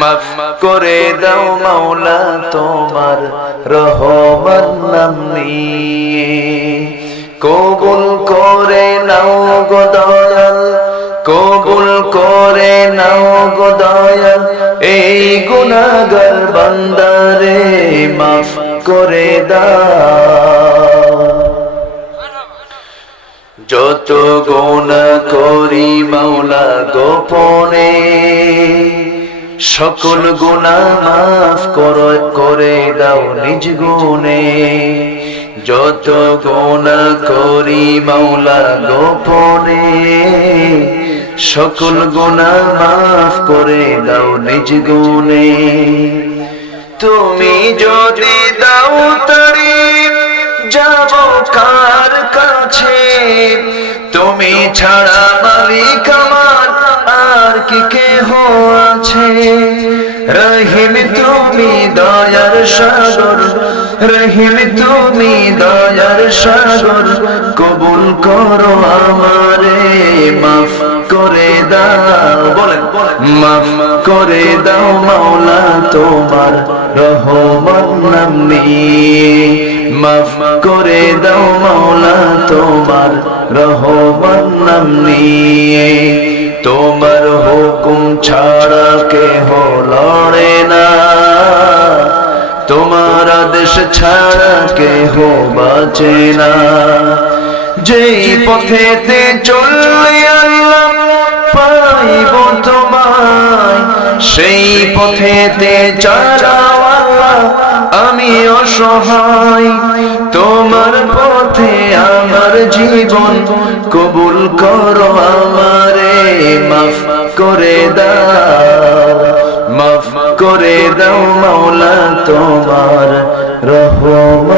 মাফ করে দাও মাওলা তোমার রহমত নাম নিয়ে। কবুল করে নাও গো দয়াল, কবুল করে নাও গো দয়াল, এই গুনাহগার বান্দারে মাফ করে দাও। যত গুনাহ করি মাওলা গোপনে, সকল গুনাহ মাফ করে দাও নিজ গুণে। যত গুনাহ করি মাওলা গোপনে, সকল গুনাহ মাফ করে দাও নিজ গুণে। তুমি যদি দাও তারি যাব কার কাছে, তুমি ছাড়া মালিক আমার আর কি কেহ আছে। রহিম তুমি দয়ার সাগর, রহিম তুমি দয়ার সাগর, কবুল করো আমারে মাফ করে দাও। বলেন মাফ করে দাও মাওলা তোমার রহমত নাম নিয়ে। মাফ করে দাও মাওলা তোমার রহমত নাম নিয়ে। তোমার হুকুম ছাড়া কেহ লড়ে না, তোমার আদেশ ছাড়া কেহ বাঁচে না। যেই পথেতে চললে আল্লাহ পাইব তোমায়, সেই পথেতে চালাও আল্লাহ আমি অসহায়। তোমার পথে আমার জীবন কবুল করো আমারে মাফ করে দাও। মাফ করে দাও মাওলা তোমার রহমত